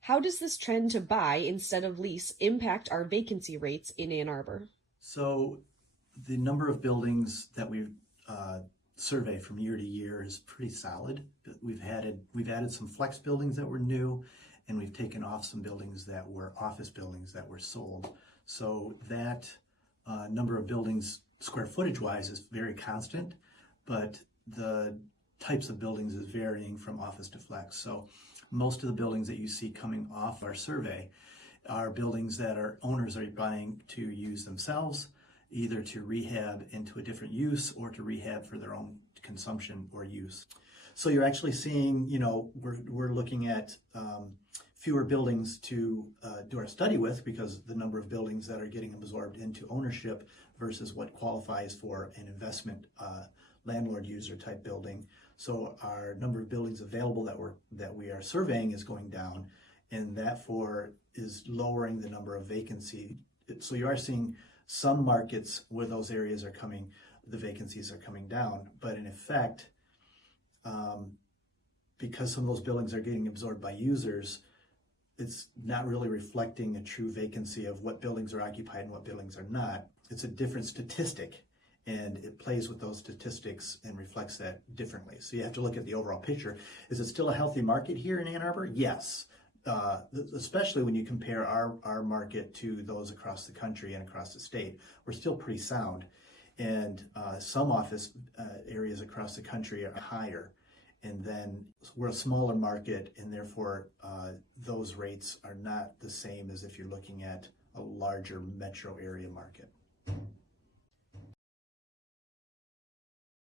How does this trend to buy instead of lease impact our vacancy rates in Ann Arbor? So the number of buildings that we survey from year to year is pretty solid. We've added some flex buildings that were new, and we've taken off some buildings that were office buildings that were sold. So that number of buildings, square footage wise, is very constant, but the types of buildings is varying from office to flex. So most of the buildings that you see coming off our survey are buildings that our owners are buying to use themselves, either to rehab into a different use or to rehab for their own consumption or use. So you're actually seeing, we're looking at fewer buildings to do our study with, because the number of buildings that are getting absorbed into ownership versus what qualifies for an investment landlord user type building. So our number of buildings available that we are surveying is going down, and therefore is lowering the number of vacancy. So you are seeing some markets where those areas are coming, the vacancies are coming down, but in effect, because some of those buildings are getting absorbed by users, it's not really reflecting a true vacancy of what buildings are occupied and what buildings are not. It's a different statistic, and it plays with those statistics and reflects that differently. So you have to look at the overall picture. Is it still a healthy market here in Ann Arbor? Yes. Especially when you compare our market to those across the country and across the state. We're still pretty sound, and some office areas across the country are higher, and then we're a smaller market, and therefore those rates are not the same as if you're looking at a larger metro area market.